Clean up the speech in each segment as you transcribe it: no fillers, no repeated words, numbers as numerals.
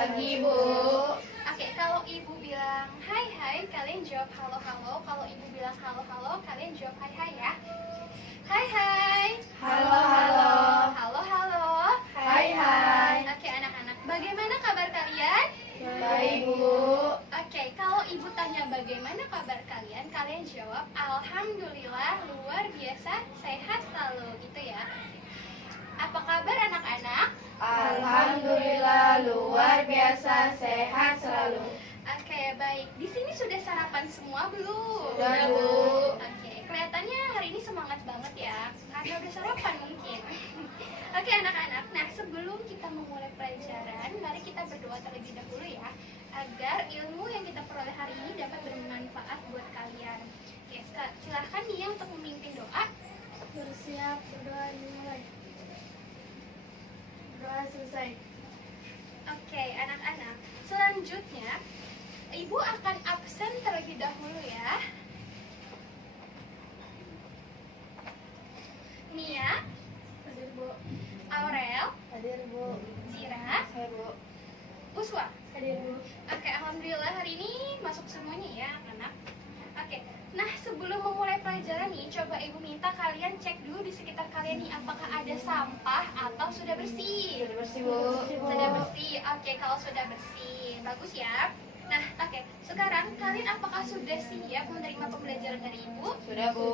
pagi, Bu. Oke, kalau ibu bilang hai hai, kalian jawab halo halo. Kalau ibu bilang halo halo, kalian jawab hai hai ya. Hai hai. Halo, halo. Halo halo. Hai, hai. Oke anak-anak, bagaimana kabar kalian? Baik, Bu. Oke, kalau ibu tanya bagaimana kabar kalian, kalian jawab alhamdulillah luar biasa sehat selalu gitu ya. Apa kabar anak-anak? Alhamdulillah luar biasa sehat selalu. Oke, baik. Di sini sudah sarapan semua belum? Sudah, Bu. Oke, kelihatannya hari ini semangat banget ya. Karena udah sarapan mungkin. Oke, anak-anak. Nah, sebelum kita memulai pelajaran, mari kita berdoa terlebih dahulu ya, agar ilmu yang kita peroleh hari ini dapat bermanfaat buat kalian. Oke, silahkan nih yang untuk memimpin doa. Bersiap, berdoa dimulai. Doa selesai. Oke, anak-anak. Selanjutnya, Ibu akan absen terlebih dahulu ya. Nia, Hadir, Bu. Aurel, Hadir, Bu. Zira, Saya, Bu. Uswa. Hadir, Bu. Oke, alhamdulillah hari ini masuk semuanya ya, anak. Oke, nah sebelum memulai pelajaran nih, coba ibu minta kalian cek dulu di sekitar kalian nih, apakah ada sampah atau sudah bersih. Sudah bersih, Bu. Sudah bersih. Oke, kalau sudah bersih, bagus ya. Nah, oke, sekarang kalian apakah sudah siap menerima pembelajaran dari ibu? Sudah, Bu.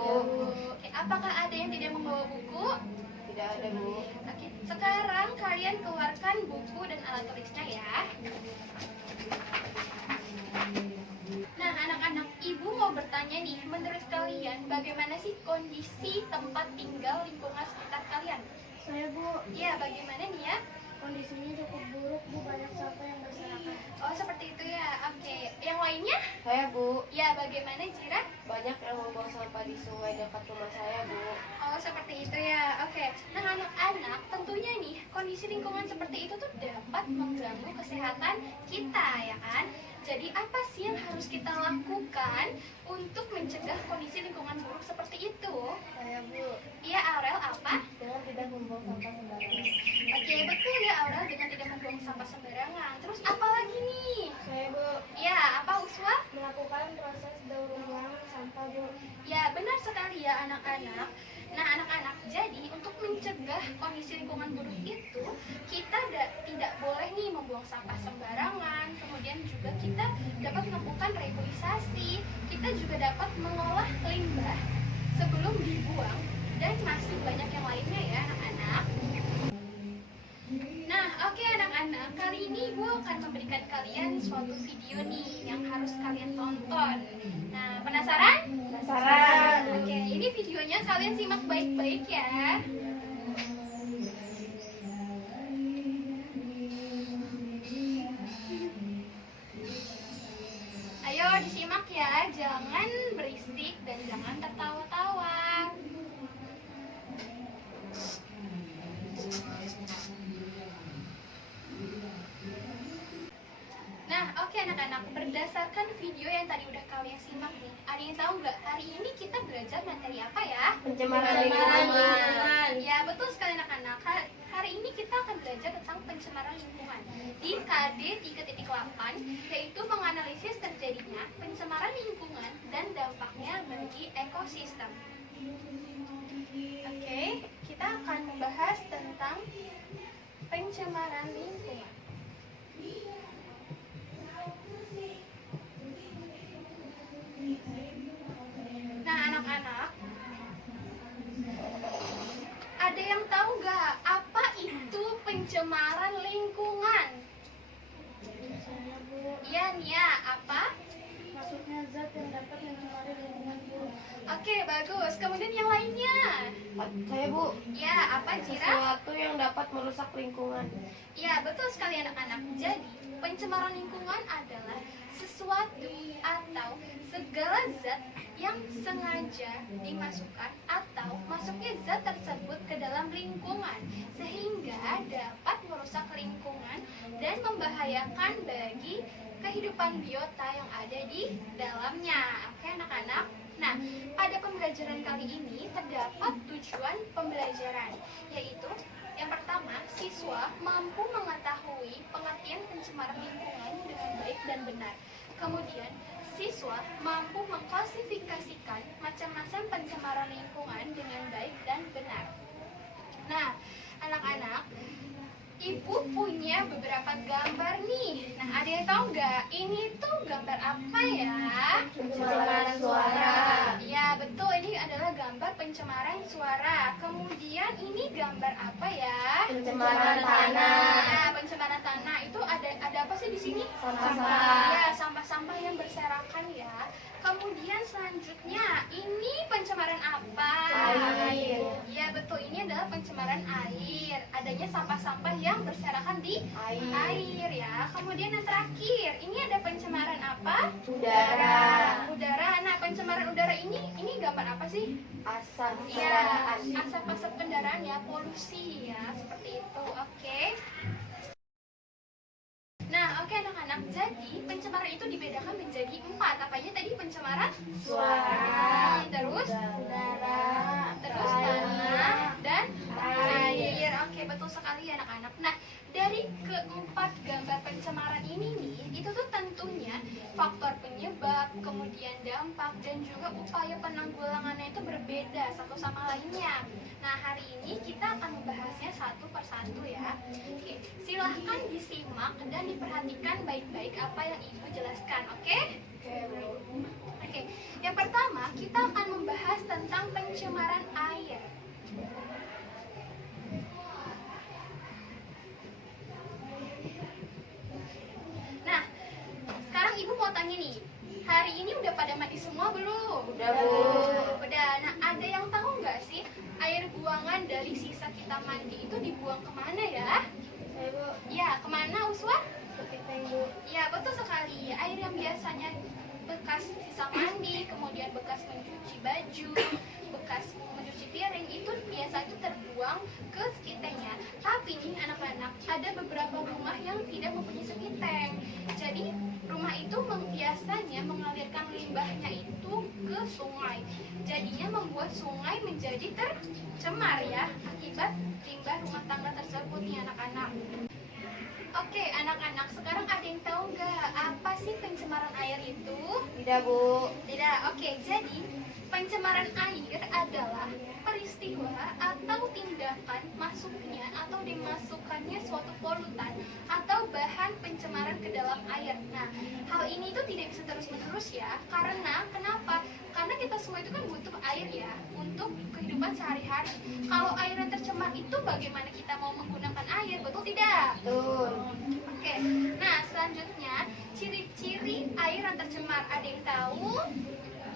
Oke, apakah ada yang tidak membawa buku? Tidak ada, Bu. Oke, sekarang kalian keluarkan buku dan alat tulisnya ya. Nah, anak-anak, ibu mau bertanya nih, menurut kalian bagaimana sih kondisi tempat tinggal lingkungan sekitar kalian? Saya, Bu. Ya, bagaimana nih ya? Kondisinya cukup buruk, Bu. Banyak sampah yang berserakan. Oh, seperti itu ya. Oke, yang lainnya? Saya, Bu. Ya, bagaimana Jira? Banyak yang membuang sampah di sungai dekat rumah saya, Bu. Oh, seperti itu ya. Oke. Nah, anak-anak, tentunya nih kondisi lingkungan seperti itu tuh dapat mengganggu kesehatan kita, ya kan? Jadi apa sih yang harus kita lakukan untuk mencegah kondisi lingkungan buruk seperti itu? Saya, Bu. Iya, Aurel, apa? Dengan tidak membuang sampah sembarangan. Oke, betul ya Aurel, dengan tidak membuang sampah sembarangan. Terus apa lagi nih? Saya, Bu. Ya, apa Uswa? Melakukan proses daur ulang sampah, Bu. Ya, benar sekali ya anak-anak. Nah, anak-anak, jadi untuk mencegah kondisi lingkungan buruk itu, kita tidak boleh nih membuang sampah sembarangan. Kemudian juga kita dapat melakukan reboisasi. Kita juga dapat mengolah limbah sebelum dibuang, dan masih banyak yang lainnya ya anak-anak. Nah, oke anak-anak, kali ini Ibu akan memberikan kalian suatu video nih yang harus kalian tonton. Nah, penasaran? Penasaran. Oke, ini videonya kalian simak baik-baik ya. Ayo disimak ya, jangan berisik dan jangan tertawa-tawa. Nah, oke anak-anak, berdasarkan video yang tadi udah kalian simak nih, ada yang tahu nggak hari ini kita belajar materi apa ya? Pencemaran Pencemaran lingkungan. lingkungan. Ya, betul sekali anak-anak. Hari ini kita akan belajar tentang pencemaran lingkungan di KD 3.8, yaitu menganalisis terjadinya pencemaran lingkungan dan dampaknya bagi ekosistem. Oke, kita akan membahas tentang pencemaran lingkungan. Nah, anak-anak, ada yang tahu nggak apa itu pencemaran lingkungan? Saya, Bu. Iya, Nia, apa? Maksudnya zat yang dapat mencemari lingkungan, Bu. Oke, bagus. Kemudian yang lainnya? Saya, Bu. Ya, apa Jira? Sesuatu yang dapat merusak lingkungan. Ya, betul sekali anak-anak. Jadi, pencemaran lingkungan adalah sesuatu atau segala zat yang sengaja dimasukkan atau masuknya zat tersebut ke dalam lingkungan sehingga dapat merusak lingkungan dan membahayakan bagi kehidupan biota yang ada di dalamnya. Oke anak-anak? Nah, pada pembelajaran kali ini terdapat tujuan pembelajaran, yaitu yang pertama, siswa mampu mengetahui pengertian pencemaran dan benar. Kemudian, siswa mampu mengklasifikasikan macam-macam pencemaran lingkungan dengan baik dan benar. Nah, anak-anak, Ibu punya beberapa gambar nih. Nah, ada yang tahu nggak? Ini tuh gambar apa ya? Pencemaran suara. Ya, betul. Ini adalah gambar pencemaran suara. Kemudian ini gambar apa ya? Pencemaran tanah. Nah, pencemaran tanah itu ada apa sih di sini? Sampah-sampah. Ya, sampah-sampah yang berserakan ya. Kemudian selanjutnya, ini pencemaran apa? Air. Ya, betul. Ini adalah pencemaran air. Adanya sampah-sampah yang berserakan di air ya. Kemudian yang terakhir, ini ada pencemaran apa? Udara. Udara. Nah, pencemaran udara ini gambar apa sih? Asap Ya, kendaraan. asap-asap kendaraan ya, polusi ya, seperti itu. Oke. Nah, oke anak-anak. Jadi pencemaran itu dibedakan menjadi 4. Apa aja tadi pencemaran? Suara. Terus Udara. terus Air. tanah dan Air. air. Oke, betul sekali ya anak-anak. Nah, dari keempat gambar pencemaran ini nih, itu tuh tentunya faktor penyebab, kemudian dampak, dan juga upaya penanggulangannya itu berbeda satu sama lainnya. Nah, hari ini kita akan membahasnya satu persatu ya. Oke, silahkan disimak dan diperhatikan baik-baik apa yang Ibu jelaskan, oke? Oke, yang pertama kita akan membahas tentang pencemaran air. Nah, sekarang Ibu mau tanya nih, hari ini udah pada mandi semua belum? Udah, Bu. Udah. Nah, ada yang tahu nggak sih air buangan dari sisa kita mandi itu dibuang kemana ya? Saya, Bu. Ya, kemana Uswa? Kepiting, Bu. Ya, betul sekali. Air yang biasanya bekas sisa mandi, kemudian bekas mencuci baju, bekas mencuci piring, itu biasa itu terbuang ke sekitengnya. Tapi nih anak-anak, ada beberapa rumah yang tidak mempunyai sekiteng. Jadi rumah itu biasanya mengalirkan limbahnya itu ke sungai. Jadinya membuat sungai menjadi tercemar ya, akibat limbah rumah tangga tersebut nih anak-anak. Oke, anak-anak, sekarang ada yang tahu nggak apa sih pencemaran air itu? Tidak, Bu. Tidak. Oke, jadi pencemaran air adalah peristiwa atau tindakan masuknya atau dimasukkannya suatu polutan atau bahan pencemaran ke dalam air. Nah, hal ini itu tidak bisa terus-menerus ya. Karena kenapa? Karena kita semua itu kan butuh air ya untuk kehidupan sehari-hari. Kalau airnya tercemar itu bagaimana kita mau menggunakan air? Betul tidak? Betul. Oke, nah selanjutnya ciri-ciri air yang tercemar, ada yang tahu?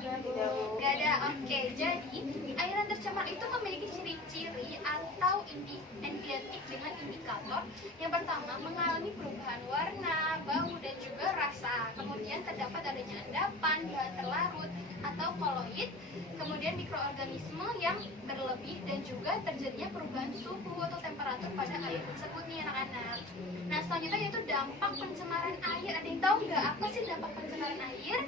Tidak, Bu. Gak ada. Oke, jadi air yang tercemar itu memiliki ciri-ciri atau identik dengan indikator. Yang pertama, mengalami perubahan warna, bau, dan juga rasa. Kemudian terdapat adanya endapan, bahan terlarut atau koloid. Kemudian mikroorganisme yang berlebih dan juga terjadinya perubahan suhu atau temperatur pada air tersebut nih anak-anak. Nah, selanjutnya yaitu dampak pencemaran air. Ada yang tahu nggak apa sih dampak pencemaran air?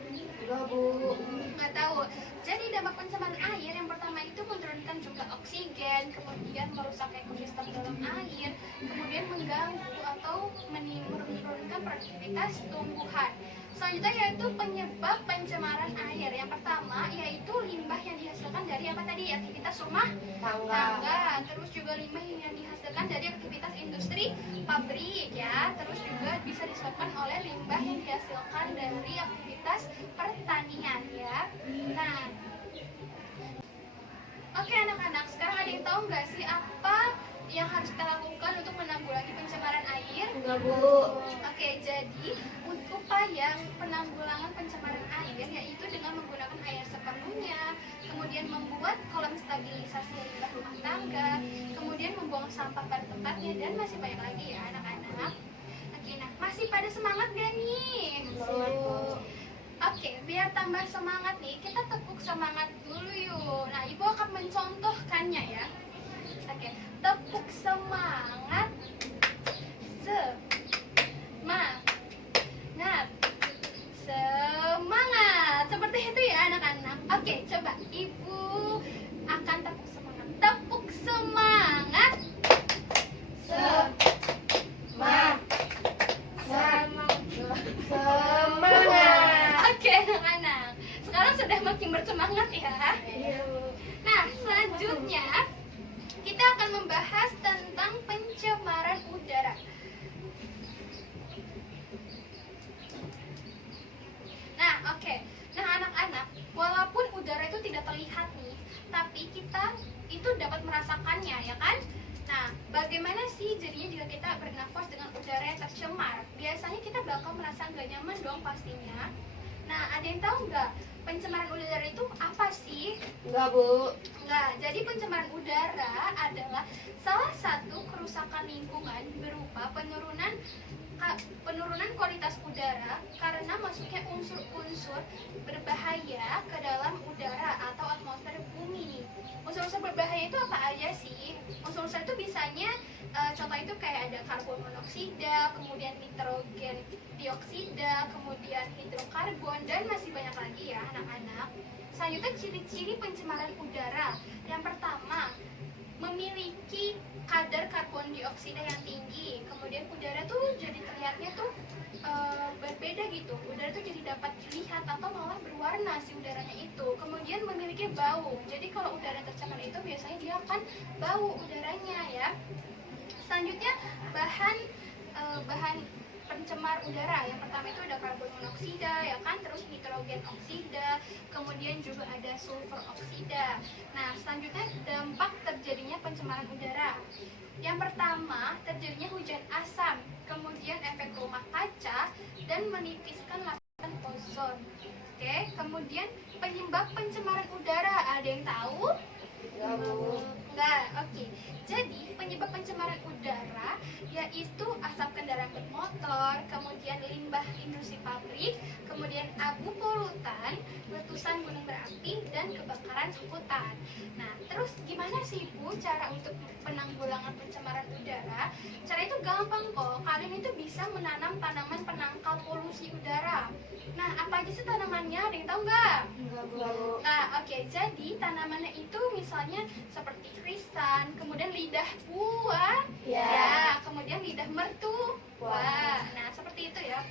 Enggak, Bu. Nggak tahu. Jadi dampak pencemaran air yang pertama itu menurunkan jumlah oksigen, kemudian merusak ekosistem dalam air, kemudian mengganggu atau menurunkan produktivitas tumbuhan. Selanjutnya yaitu penyebab pencemaran air. Yang pertama yaitu limbah yang dihasilkan dari apa tadi? Aktivitas rumah tangga. Terus juga limbah yang dihasilkan dari aktivitas industri, pabrik ya. Terus juga bisa disebabkan oleh limbah yang dihasilkan dari aktivitas pertanian ya. Nah, oke anak-anak, sekarang ada yang tahu nggak sih apa yang harus kita lakukan untuk menanggulangi pencemaran air? Enggak, Bu. Oke, jadi upaya penanggulangan pencemaran air yaitu dengan menggunakan air seperlunya, kemudian membuat kolam stabilisasi limbah rumah tangga, kemudian membuang sampah pada tempatnya, dan masih banyak lagi ya anak-anak. Oke, nah masih pada semangat gak nih? Bu. Oke, biar tambah semangat nih, kita tepuk semangat dulu yuk. Nah, Ibu akan mencontohkannya ya. Oke, tepuk semangat. Semangat. Seperti itu ya anak-anak. Oke, coba Ibu akan tepuk semangat. Tepuk semangat. Semangat. udah makin bersemangat ya. Iya, Bu. Nah, selanjutnya kita akan membahas tentang pencemaran udara. Nah, oke. Nah, anak-anak, walaupun udara itu tidak terlihat nih, tapi kita itu dapat merasakannya, ya kan? Nah, bagaimana sih jadinya jika kita bernafas dengan udara yang tercemar? Biasanya kita bakal merasa nggak nyaman dong pastinya. Nah, ada yang tahu nggak pencemaran udara itu apa sih? Enggak, Bu. Enggak, jadi pencemaran udara adalah salah satu kerusakan lingkungan berupa penurunan kualitas udara karena masuknya unsur-unsur berbahaya ke dalam udara atau atmosfer bumi. Unsur-unsur berbahaya itu apa aja sih? Unsur-unsur itu bisanya contoh itu kayak ada karbon monoksida, kemudian nitrogen dioksida, kemudian hidrokarbon, dan masih banyak lagi ya anak-anak. Selanjutnya ciri-ciri pencemaran udara. Yang pertama, memiliki kadar karbon dioksida yang tinggi. Kemudian udara tuh jadi terlihatnya tuh berbeda gitu. Udara tuh jadi dapat dilihat atau malah berwarna si udaranya itu. Kemudian memiliki bau. Jadi kalau udara tercemar itu biasanya dia akan bau udaranya ya. Selanjutnya bahan pencemar udara. Yang pertama itu ada karbon monoksida ya kan, terus nitrogen oksida, kemudian juga ada sulfur oksida. Nah, selanjutnya dampak terjadinya pencemaran udara. Yang pertama, terjadinya hujan asam, kemudian efek rumah kaca dan menipiskan lapisan ozon. Oke, kemudian penyebab pencemaran udara, ada yang tahu? Enggak, Bu. Enggak, oke. Jadi penyebab pencemaran udara yaitu asap kendaraan bermotor, kemudian limbah industri pabrik, kemudian abu polutan, letusan gunung berapi, dan kebakaran hutan. Nah, terus gimana sih Bu cara untuk penanggulangan pencemaran udara? Cara itu gampang kok. Kalian itu bisa menanam tanaman penangkal polusi udara. Nah, apa aja sih tanamannya? Ada yang tahu nggak? Enggak, Bu. Enggak, Bu. Nah, oke. Jadi tanamannya itu misalnya seperti krisan, kemudian lidah buah, Ya. kemudian lidah mertua. Nah, seperti itu ya.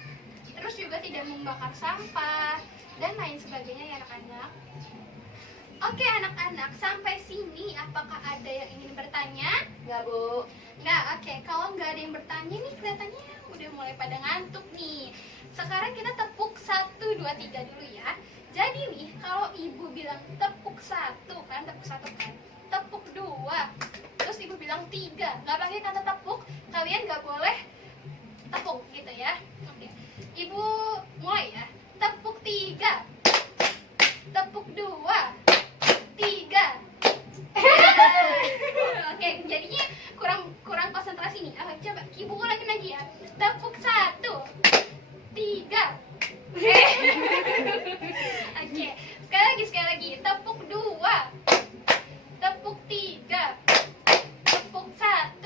Terus juga tidak membakar sampah dan lain sebagainya ya anak-anak. Oke anak-anak, sampai sini apakah ada yang ingin bertanya? Enggak, Bu. Nggak, oke. Kalau nggak ada yang bertanya nih kelihatannya udah mulai pada ngantuk nih. Sekarang kita tepuk 1, 2, 3 dulu ya. Jadi nih, kalau ibu bilang tepuk 1 kan, tepuk 2, terus ibu bilang 3, nggak pakai kata tepuk, kalian nggak boleh tepuk gitu ya. Oke, ibu mulai ya. Tepuk 3, tepuk 2, 3. Oke, jadinya kurang konsentrasi nih. Coba ibu ulangin lagi ya. Tepuk 1, 3. Oke, sekali lagi. Tepuk 2, tepuk 3, tepuk 1,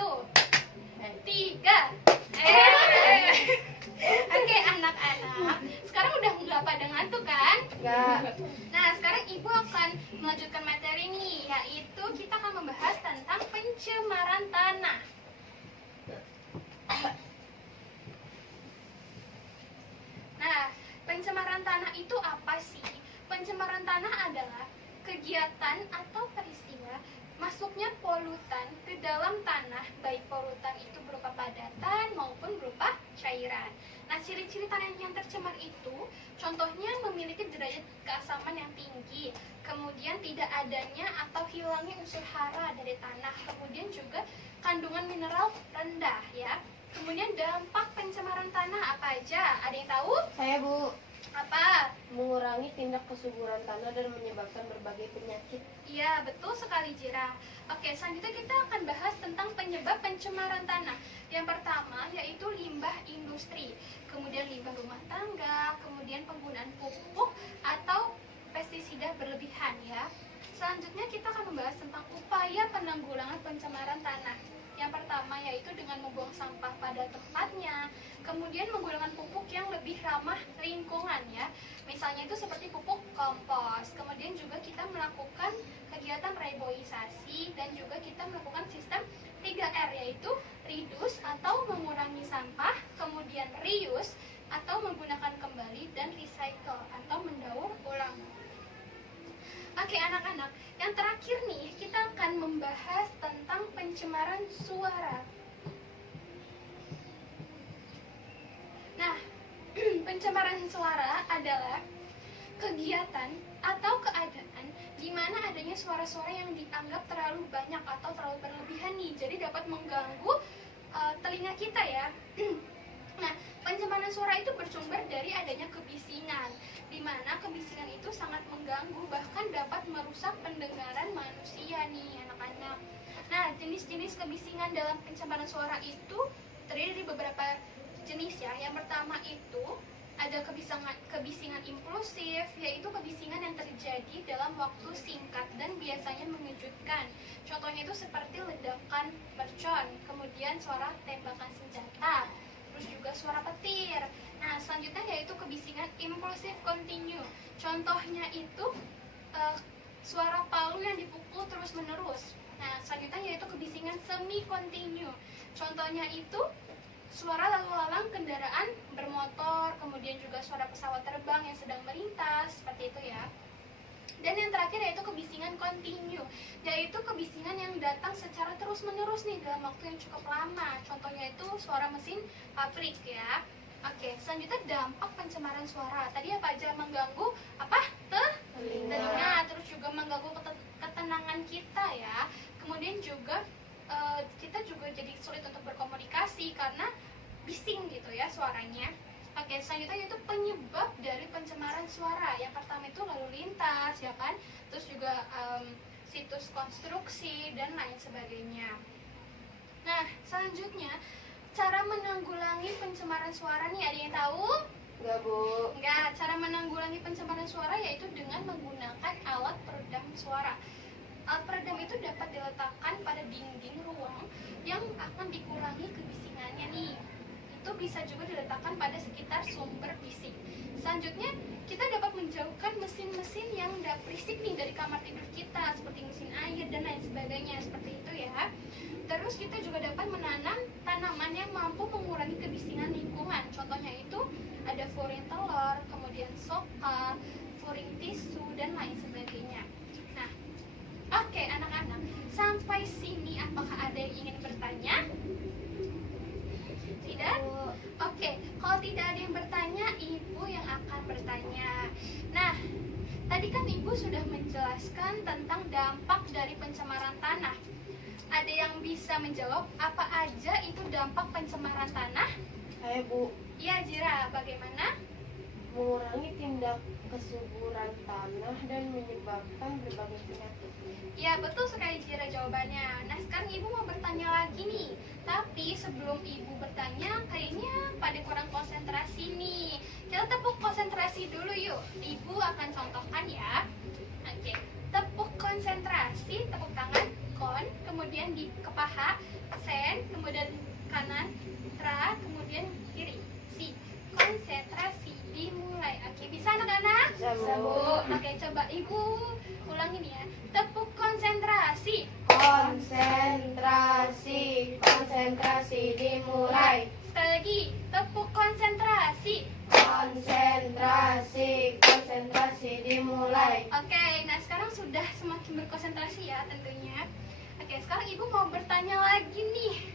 3. Oke anak-anak, sekarang udah nggak pada ngantuk kan? Enggak. Nah, sekarang ibu akan melanjutkan materi nih, yaitu kita akan membahas tentang pencemaran tanah. Nah, pencemaran tanah itu apa sih? Pencemaran tanah adalah kegiatan atau peristiwa masuknya polutan ke dalam tanah, baik polutan itu berupa padatan maupun berupa cairan. Nah, ciri-ciri tanah yang tercemar itu contohnya memiliki derajat keasaman yang tinggi, kemudian tidak adanya atau hilangnya unsur hara dari tanah, kemudian juga kandungan mineral rendah ya. Kemudian dampak pencemaran tanah apa aja? Ada yang tahu? Saya, Bu. Apa? Mengurangi tindak kesuburan tanah dan menyebabkan berbagai penyakit. Iya, betul sekali Jira. Oke, selanjutnya kita akan bahas tentang penyebab pencemaran tanah. Yang pertama yaitu limbah industri, kemudian limbah rumah tangga, kemudian penggunaan pupuk atau pestisida berlebihan ya. Selanjutnya kita akan membahas tentang upaya penanggulangan pencemaran tanah. Yang pertama yaitu dengan membuang sampah pada tempatnya, kemudian menggunakan pupuk yang lebih ramah lingkungan ya. Misalnya itu seperti pupuk kompos. Kemudian juga kita melakukan kegiatan reboisasi dan juga kita melakukan sistem 3R yaitu reduce atau mengurangi sampah, kemudian reuse atau menggunakan kembali dan recycle atau mendaur ulang. Oke anak-anak, yang terakhir nih kita akan membahas tentang pencemaran suara. Nah, pencemaran suara adalah kegiatan atau keadaan di mana adanya suara-suara yang dianggap terlalu banyak atau terlalu berlebihan nih, jadi dapat mengganggu telinga kita ya. Nah, pencemaran suara itu bersumber dari adanya kebisingan, di mana kebisingan itu sangat mengganggu, bahkan dapat merusak pendengaran manusia nih anak-anak. Nah, jenis-jenis kebisingan dalam pencemaran suara itu terdiri dari beberapa jenis ya. Yang pertama itu ada kebisingan impulsif, yaitu kebisingan yang terjadi dalam waktu singkat dan biasanya mengejutkan. Contohnya itu seperti ledakan mercon, kemudian suara tembakan senjata, terus juga suara petir. Nah, selanjutnya yaitu kebisingan impulsif kontinu. Contohnya itu suara palu yang dipukul terus-menerus. Nah, selanjutnya yaitu kebisingan semi kontinu. Contohnya itu suara lalu lalang kendaraan bermotor, kemudian juga suara pesawat terbang yang sedang melintas, seperti itu ya. Dan yang terakhir yaitu kebisingan kontinu, yaitu kebisingan yang datang secara terus-menerus nih dalam waktu yang cukup lama. Contohnya itu suara mesin pabrik ya. Oke, selanjutnya dampak pencemaran suara. Tadi apa aja? Mengganggu apa? Telinga, terus juga mengganggu ketenangan kita ya. Kemudian juga kita juga jadi sulit untuk berkomunikasi karena bising gitu ya suaranya. Oke, selanjutnya yaitu penyebab dari pencemaran suara. Yang pertama itu lalu lintas ya kan, terus juga situs konstruksi dan lain sebagainya. Nah, selanjutnya cara menanggulangi pencemaran suara nih, ada yang tahu? Enggak, Bu. Enggak, cara menanggulangi pencemaran suara yaitu dengan menggunakan alat peredam suara. Alat peredam itu dapat diletakkan pada dinding ruang yang akan dikurangi kebisingannya nih. Itu bisa juga diletakkan pada sekitar sumber bising. Selanjutnya, kita dapat menjauhkan mesin-mesin yang udah berisik nih dari kamar tidur kita, seperti mesin air dan lain sebagainya, seperti itu ya. Terus kita juga dapat menanam tanaman yang mampu mengurangi kebisingan lingkungan. Contohnya itu ada furing telur, kemudian soka, furing tisu, dan lain sebagainya. Nah, oke anak-anak, sampai sini apakah ada yang ingin bertanya? Tidak? Oke, kalau tidak ada yang bertanya, Ibu yang akan bertanya. Nah, tadi kan Ibu sudah menjelaskan tentang dampak dari pencemaran tanah. Ada yang bisa menjawab apa aja itu dampak pencemaran tanah? Hai, Bu. Iya, Jira, bagaimana? Mengurangi tindak kesuburan tanah dan menyebabkan berbagai penyakit. Ya, betul sekali Jira jawabannya. Nah, sekarang Ibu mau bertanya lagi nih. Tapi sebelum Ibu bertanya, kayaknya pada kurang konsentrasi nih. Kita tepuk konsentrasi dulu yuk. Ibu akan contohkan ya. Oke, tepuk konsentrasi, tepuk tangan, kon, kemudian di paha, sen, kemudian kanan, tra, kemudian kiri, si. Konsentrasi dimulai. Oke, bisa anak-anak? Bisa, Bu. Oke, coba Ibu ulangin ya. Tepuk konsentrasi. Konsentrasi, konsentrasi dimulai. Sekali lagi, tepuk konsentrasi. Konsentrasi, konsentrasi dimulai. Oke, nah sekarang sudah semakin berkonsentrasi ya tentunya. Oke, sekarang Ibu mau bertanya lagi nih.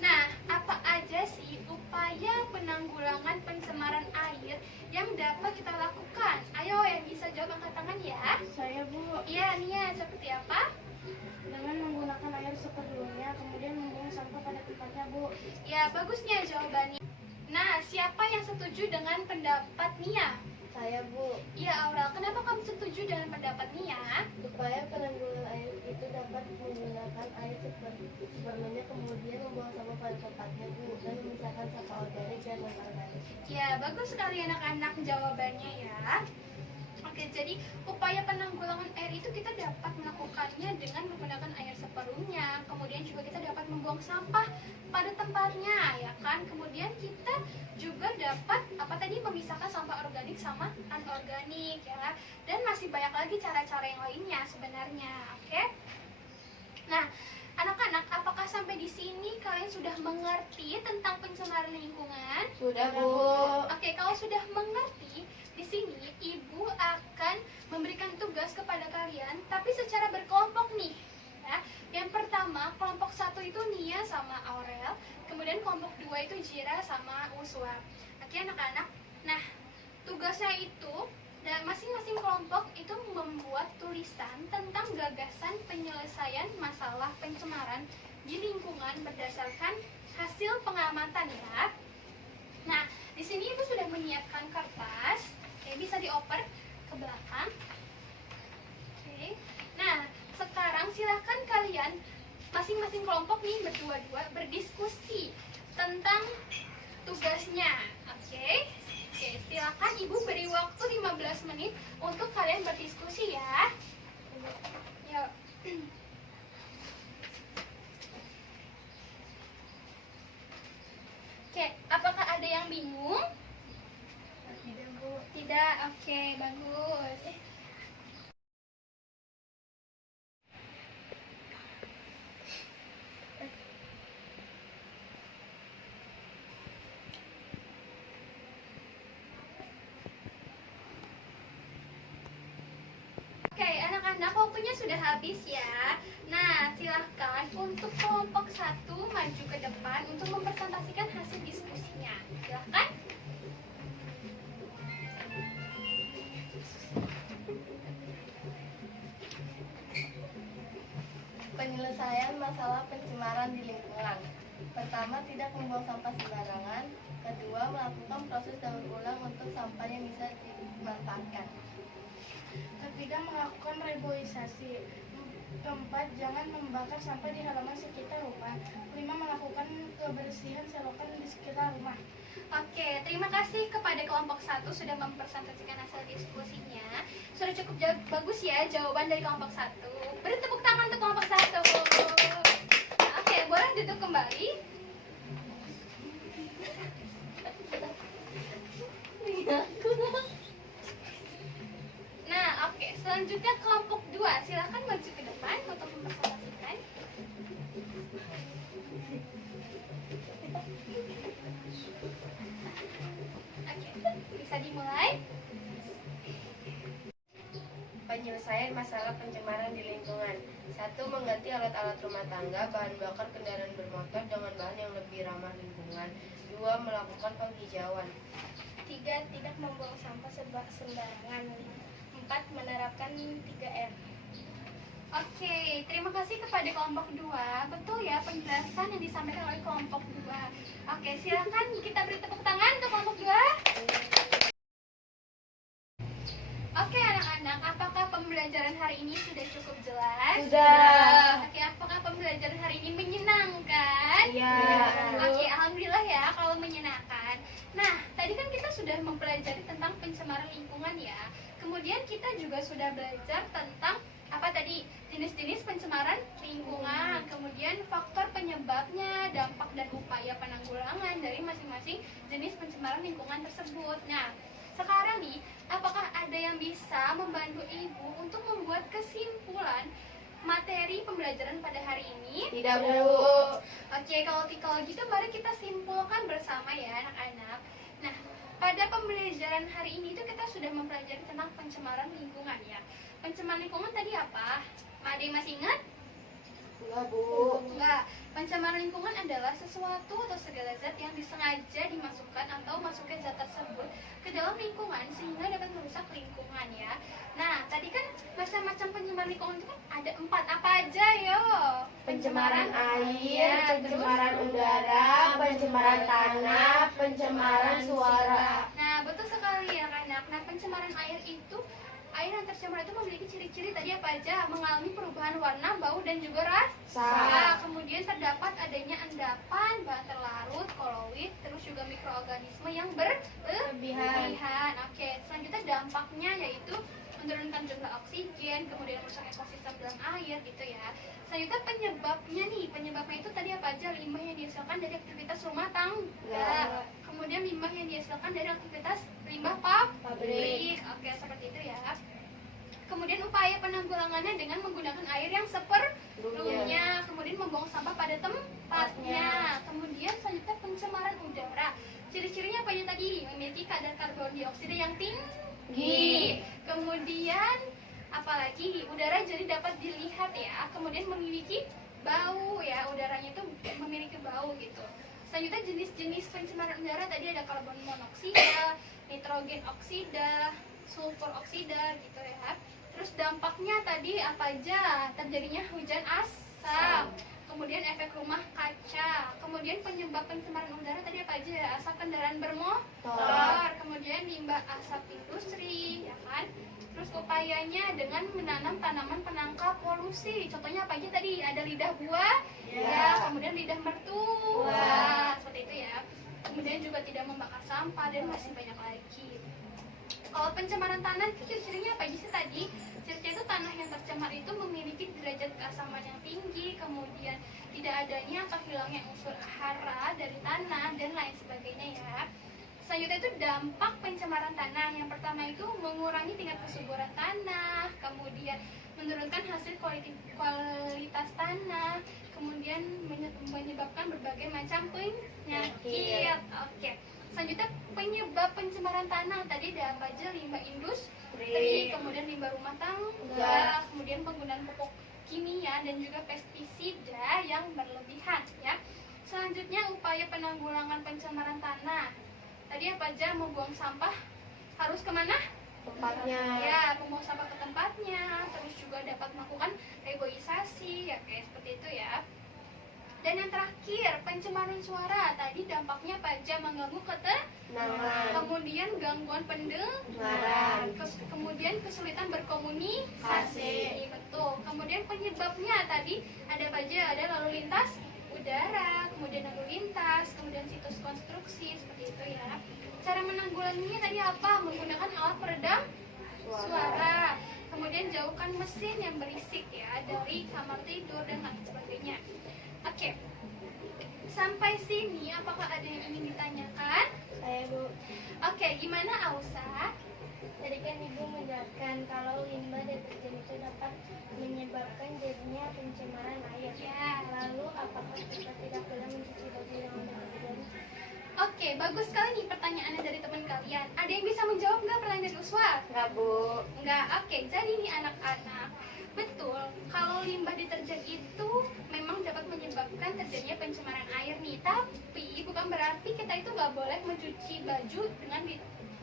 Nah, apa aja sih upaya penanggulangan pencemaran air yang dapat kita lakukan? Ayo yang bisa jawab angkat tangan ya. Saya, Bu, Iya, Nia, seperti apa? dengan menggunakan air seperlunya, kemudian membuang sampah pada tempatnya, Bu. Ya, bagusnya jawabannya. Nah, siapa yang setuju dengan pendapat Nia? Saya, Bu. Iya, Aurel, kenapa kamu setuju dengan pendapat Nia? Supaya penanggulangan air itu dapat menggunakan air seperlunya, kemudian membuang sampah pada tempatnya, Bu, dan memisahkan sampah organik dan non-organik. Ya, bagus sekali anak-anak jawabannya ya. Oke, jadi upaya penanggulangan air itu kita dapat melakukannya dengan menggunakan air seperlunya. Kemudian juga kita dapat membuang sampah pada tempatnya, ya kan? Kemudian kita juga dapat memisahkan sampah organik sama anorganik ya. Dan masih banyak lagi cara-cara yang lainnya sebenarnya. Oke? Nah, anak-anak, apakah sampai di sini kalian sudah mengerti tentang pencemaran lingkungan? Sudah, Bu. Oke, kalau sudah mengerti, di sini Ibu akan memberikan tugas kepada kalian, tapi secara berkelompok nih. Ya. Yang pertama, kelompok 1 itu Nia sama Aurel, kemudian kelompok 2 itu Jira sama Uswa. Oke anak-anak, nah tugasnya itu, dan masing-masing kelompok itu membuat tulisan tentang gagasan penyelesaian masalah pencemaran di lingkungan berdasarkan hasil pengamatan ya. Nah, di sini ibu sudah menyiapkan kertas, oke, bisa dioper ke belakang. Oke, nah sekarang silahkan kalian masing-masing kelompok nih berdua-dua berdiskusi tentang tugasnya. Oke. Oke, silakan ibu beri waktu 15 menit untuk kalian berdiskusi ya. Yuk. Oke, apakah ada yang bingung? Tidak, Bu. Tidak, oke, bagus. Oke, anak-anak, waktunya sudah habis ya. Nah, silahkan untuk kelompok 1 maju ke depan untuk mempresentasikan hasil diskusinya. Silahkan. Penyelesaian masalah pencemaran di lingkungan. Pertama, tidak membuang sampah sembarangan. Kedua, melakukan proses daur ulang untuk sampah yang bisa dimanfaatkan. Ketiga, melakukan reboisasi. Keempat, jangan membakar sampah di halaman sekitar rumah. Kelima, melakukan kebersihan selokan di sekitar rumah. Oke, terima kasih kepada kelompok 1 sudah mempresentasikan hasil diskusinya. Sudah cukup bagus ya jawaban dari kelompok 1. Beri tepuk tangan untuk kelompok 1. Nah, oke, boleh duduk kembali. Nah, oke, selanjutnya kelompok 2. Silakan maju ke depan untuk mempresentasikan. Oke, bisa dimulai. Penyelesaian masalah pencemaran di lingkungan. 1. Mengganti alat-alat rumah tangga, bahan bakar kendaraan bermotor dengan bahan yang lebih ramah lingkungan. 2. Melakukan penghijauan. 3. Tidak membuang sampah sembarangan. 4. Menerapkan 3R. Oke, terima kasih kepada kelompok 2. Betul ya penjelasan yang disampaikan oleh kelompok 2. Oke, silakan kita beri tepuk tangan untuk kelompok 2. Oke anak-anak, apakah pembelajaran hari ini sudah cukup jelas? Sudah. Oke, apakah pembelajaran hari ini menyenangkan? Iya. Oke, alhamdulillah ya kalau menyenangkan. Nah, tadi kan kita sudah mempelajari tentang pencemaran lingkungan ya. Kemudian kita juga sudah belajar tentang apa tadi? Jenis-jenis pencemaran lingkungan, kemudian faktor penyebabnya, dampak dan upaya penanggulangan dari masing-masing jenis pencemaran lingkungan tersebut. Nah, sekarang nih, apakah ada yang bisa membantu ibu untuk membuat kesimpulan materi pembelajaran pada hari ini? Tidak, Bu. Oke, kalau gitu mari kita simpulkan bersama ya anak-anak. Nah, pada pembelajaran hari ini itu kita sudah mempelajari tentang pencemaran lingkungan ya. Pencemaran lingkungan tadi apa? Ada yang masih ingat? Enggak, Bu. Enggak. Pencemaran lingkungan adalah sesuatu atau segala zat yang disengaja dimasukkan atau masuknya zat tersebut ke dalam lingkungan sehingga dapat merusak lingkungan ya. Nah, tadi kan macam-macam pencemaran lingkungan itu kan ada 4. Apa aja yo? Pencemaran air, Ya, pencemaran terus? udara, pencemaran tanah, pencemaran suara. Nah, betul sekali ya anak. Nah, pencemaran air itu, air yang tercemar itu memiliki ciri-ciri tadi apa aja? Mengalami perubahan warna, bau, dan juga rasa. Kemudian terdapat adanya endapan, bahan terlarut, koloid, terus juga mikroorganisme yang berlebihan. Oke, selanjutnya dampaknya yaitu menurunkan jumlah oksigen, kemudian merusak ekosistem dalam air gitu ya. Selanjutnya penyebabnya nih, penyebabnya itu tadi apa aja? Limbah yang dihasilkan dari aktivitas rumah tangga. Kemudian limbah yang dihasilkan dari aktivitas limbah pabrik. Oke, seperti itu ya. Kemudian upaya penanggulangannya dengan menggunakan air yang seperlunya. Kemudian membuang sampah pada tempatnya. Kemudian selanjutnya pencemaran udara. Ciri-cirinya apa aja tadi? Memiliki kadar karbon dioksida yang tinggi. Kemudian apalagi udara jadi dapat dilihat ya. Kemudian memiliki bau ya, udaranya itu memiliki bau gitu. Selanjutnya jenis-jenis pencemaran udara tadi ada karbon monoksida, nitrogen oksida, sulfur oksida gitu ya. Terus dampaknya tadi apa aja? Terjadinya hujan asap, kemudian efek rumah kaca, kemudian penyebab pencemaran udara tadi apa aja? Asap kendaraan bermotor, kemudian limbah asap industri, ya kan? Terus upayanya dengan menanam tanaman penangkal polusi. Contohnya apa aja tadi? Ada lidah buah, ya, kemudian lidah mertua, seperti itu ya. Kemudian juga tidak membakar sampah dan masih banyak lagi. Kalau pencemaran tanah itu ciri-cirinya apa aja sih tadi? Ciri-ciri itu tanah yang tercemar itu memiliki derajat keasaman yang tinggi, kemudian tidak adanya atau hilangnya unsur hara dari tanah dan lain sebagainya ya. Selanjutnya itu dampak pencemaran tanah. Yang pertama itu mengurangi tingkat kesuburan tanah, kemudian menurunkan hasil kualitas tanah, kemudian menyebabkan berbagai macam penyakit. Oke. Selanjutnya penyebab pencemaran tanah tadi ada apa aja? Limbah industri, kemudian limbah rumah tangga, kemudian penggunaan pupuk kimia dan juga pestisida yang berlebihan ya. Selanjutnya upaya penanggulangan pencemaran tanah. Tadi apa aja? Membuang sampah harus kemana? Tempatnya. Ya, membuang sampah ke tempatnya. Terus juga dapat melakukan reboisasi ya, kayak seperti itu ya. Dan yang terakhir, pencemaran suara. Tadi dampaknya apa aja? Mengganggu ketenangan, kemudian gangguan pendengaran, kemudian kesulitan berkomunikasi. Betul. Kemudian penyebabnya tadi ada apa aja? Ada lalu lintas udara, kemudian lalu lintas, kemudian situs konstruksi, seperti itu ya. Cara menanggulanginya tadi apa? Menggunakan alat peredam suara. Kemudian jauhkan mesin yang berisik ya dari kamar tidur dan lain sebagainya. Oke. Sampai sini apakah ada yang ingin ditanyakan? Saya Bu, Oke, gimana Ausa? tadi kan Ibu menjelaskan kalau limbah deterjen itu dapat menyebabkan jadinya pencemaran air. Ya. Lalu apakah kita tidak boleh mencuci baju dengan deterjen? Oke, bagus sekali nih pertanyaannya dari teman kalian. Ada yang bisa menjawab nggak pertanyaan dari Uswa? Enggak, Bu. Enggak, oke. Jadi nih anak-anak, betul, kalau limbah deterjen itu memang dapat menyebabkan terjadinya pencemaran air nih. Tapi bukan berarti kita itu nggak boleh mencuci baju dengan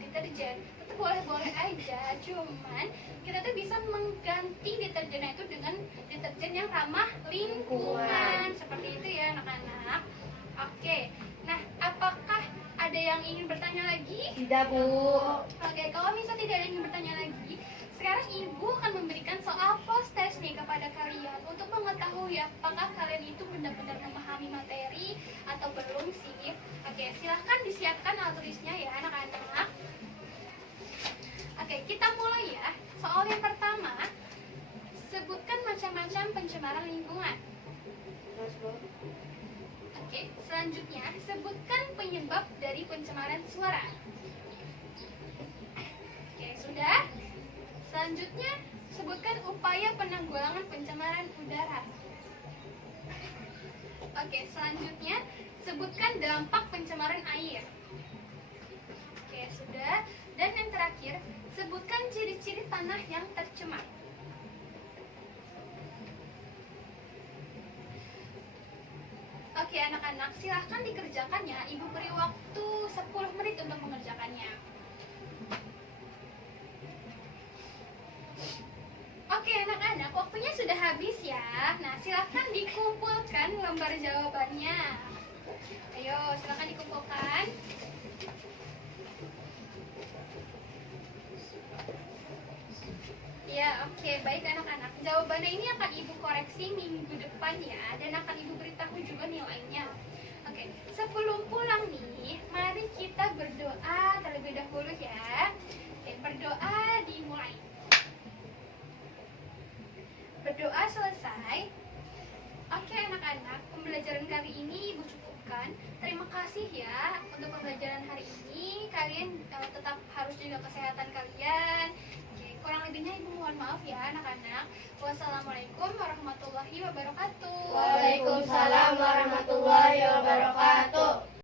deterjen. Tetap boleh-boleh aja, cuman kita tuh bisa mengganti deterjennya itu dengan deterjen yang ramah lingkungan. Seperti itu ya anak-anak. Oke, nah apakah ada yang ingin bertanya lagi? Tidak, Bu. Oke, kalau misalnya tidak ada yang ingin bertanya lagi, sekarang Ibu akan memberikan soal post test nih kepada kalian untuk mengetahui apakah kalian itu benar-benar memahami materi atau belum sih. Oke, silahkan disiapkan alat tulisnya ya anak-anak. Oke, kita mulai ya. Soal yang pertama, sebutkan macam-macam pencemaran lingkungan. Terus, Bu. Oke, selanjutnya sebutkan penyebab dari pencemaran suara. Oke, sudah. Selanjutnya sebutkan upaya penanggulangan pencemaran udara. Oke, selanjutnya sebutkan dampak pencemaran air. Oke, sudah. Dan yang terakhir, sebutkan ciri-ciri tanah yang tercemar. Oke anak-anak, silahkan dikerjakannya. Ibu beri waktu 10 menit untuk mengerjakannya. Oke anak-anak, waktunya sudah habis ya. Nah, silahkan dikumpulkan lembar jawabannya. Ayo, silahkan dikumpulkan. Ya, oke, baik anak-anak. Jawabannya ini akan Ibu koreksi minggu depan ya, dan akan Ibu beritahu juga nilainya. Oke, sebelum pulang nih, mari kita berdoa terlebih dahulu ya. Oke, berdoa dimulai. Berdoa selesai. Oke anak-anak, pembelajaran kali ini Ibu cukupkan. Terima kasih ya untuk pembelajaran hari ini. Kalian tetap harus jaga kesehatan kalian. Oke, Kurang lebihnya Ibu mohon maaf ya anak-anak. Wassalamualaikum warahmatullahi wabarakatuh. Waalaikumsalam warahmatullahi wabarakatuh.